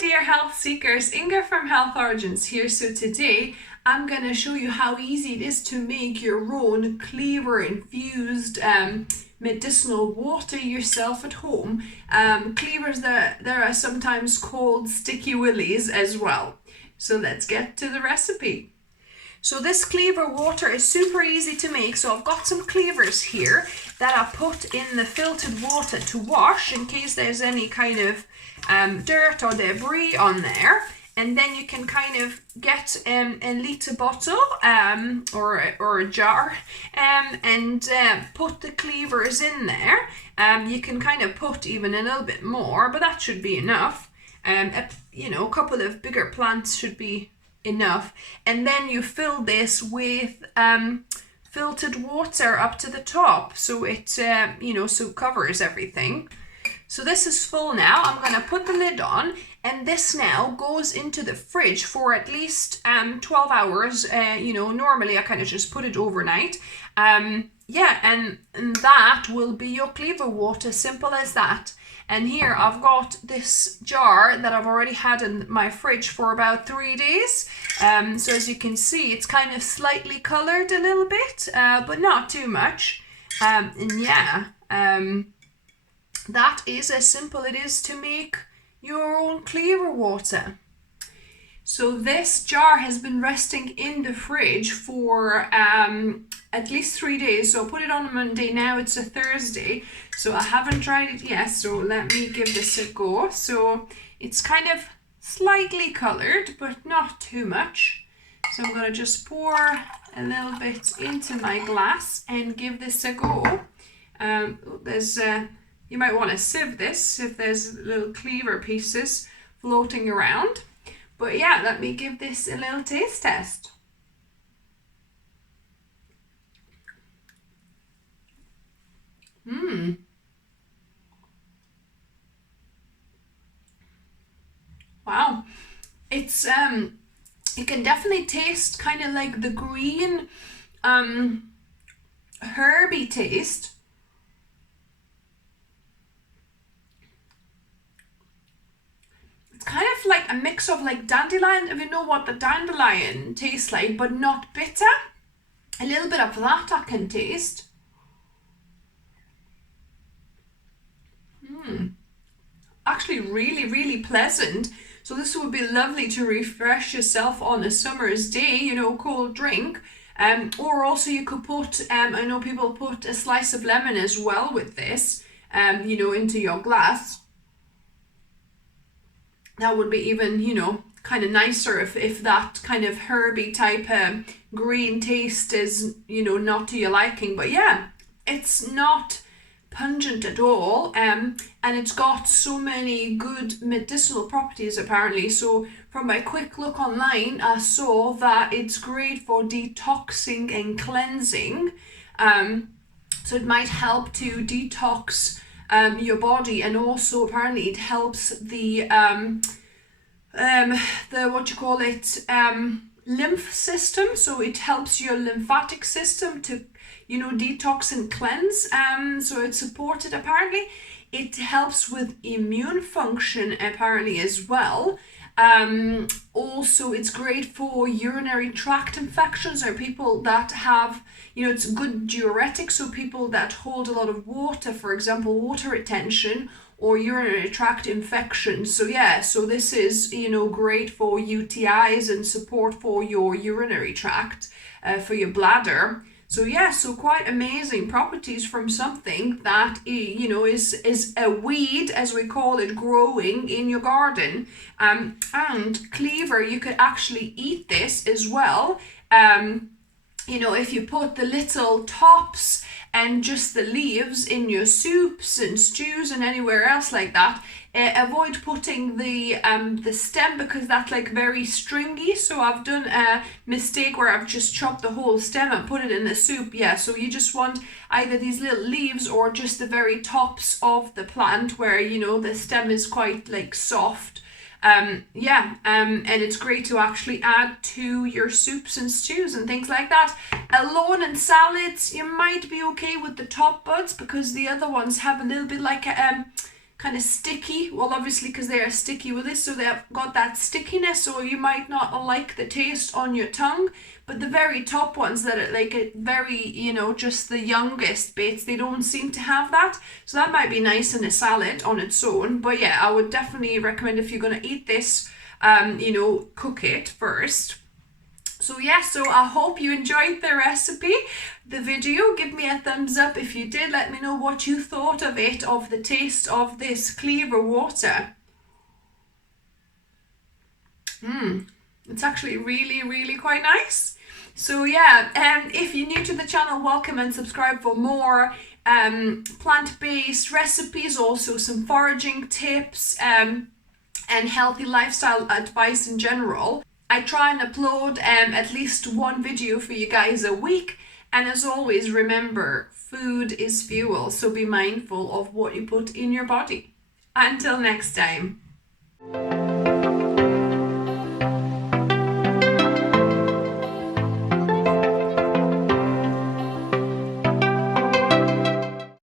dear health seekers, Inga from Health Origins here. So today I'm going to show you how easy it is to make your own cleaver infused medicinal water yourself at home. Cleavers that are sometimes called sticky willies as well. So let's get to the recipe. So this cleaver water is super easy to make. So I've got some cleavers here that I put in the filtered water to wash in case there's any kind of dirt or debris on there. And then you can kind of get a litre bottle or a jar and put the cleavers in there. You can kind of put even a little bit more, but that should be enough. A couple of bigger plants should be enough. And then you fill this with filtered water up to the top, so it so covers everything. So this is full now. I'm going to put the lid on, and this now goes into the fridge for at least 12 hours. Normally I kind of just put it overnight. And that will be your cleaver water, simple as that. And here I've got this jar that I've already had in my fridge for about 3 days. So as you can see, it's kind of slightly colored a little bit, but not too much. That is as simple it is to make your own cleaver water. So this jar has been resting in the fridge for at least 3 days. So I put it on a Monday, now it's a Thursday. So I haven't tried it yet, so let me give this a go. So it's kind of slightly colored, but not too much. So I'm gonna just pour a little bit into my glass and give this a go. You might want to sieve this if there's little cleaver pieces floating around. But yeah, let me give this a little taste test. Wow. It's you can definitely taste kind of like the green herby taste. It's kind of like a mix of like dandelion, if you know what the dandelion tastes like, but not bitter. A little bit of that I can taste. Actually really, really pleasant. So this would be lovely to refresh yourself on a summer's day, cold drink. Or also you could put, I know people put a slice of lemon as well with this, into your glass. That would be even, kind of nicer if that kind of herby type green taste is, not to your liking. But yeah, it's not pungent at all, and it's got so many good medicinal properties apparently. So from my quick look online, I saw that it's great for detoxing and cleansing. So it might help to detox your body, and also apparently it helps the lymph system. So it helps your lymphatic system to detox and cleanse. So it's supported apparently. It helps with immune function apparently as well. Also it's great for urinary tract infections, or people that have, it's a good diuretic. So people that hold a lot of water, for example, water retention or urinary tract infections. So yeah, so this is, great for UTIs and support for your urinary tract, for your bladder. So yeah, so quite amazing properties from something that, is a weed, as we call it, growing in your garden. And cleaver, you could actually eat this as well. If you put the little tops and just the leaves in your soups and stews and anywhere else like that, avoid putting the stem, because that's like very stringy. So I've done a mistake where I've just chopped the whole stem and put it in the soup. Yeah, so you just want either these little leaves or just the very tops of the plant where, the stem is quite like soft. And it's great to actually add to your soups and stews and things like that. Alone in salads, you might be okay with the top buds, because the other ones have a little bit like a kind of sticky. Well, obviously because they are sticky with this, so they've got that stickiness, so you might not like the taste on your tongue. But the very top ones that are like a very, you know, just the youngest bits, they don't seem to have that. So that might be nice in a salad on its own. But yeah, I would definitely recommend if you're going to eat this, you know, cook it first. So yeah, so I hope you enjoyed the recipe, the video. Give me a thumbs up if you did. Let me know what you thought of it, of the taste of this cleaver water. It's actually really, really quite nice. So yeah, if you're new to the channel, welcome and subscribe for more plant-based recipes, also some foraging tips and healthy lifestyle advice in general. I try and upload at least one video for you guys a week. And as always, remember, food is fuel, so be mindful of what you put in your body. Until next time.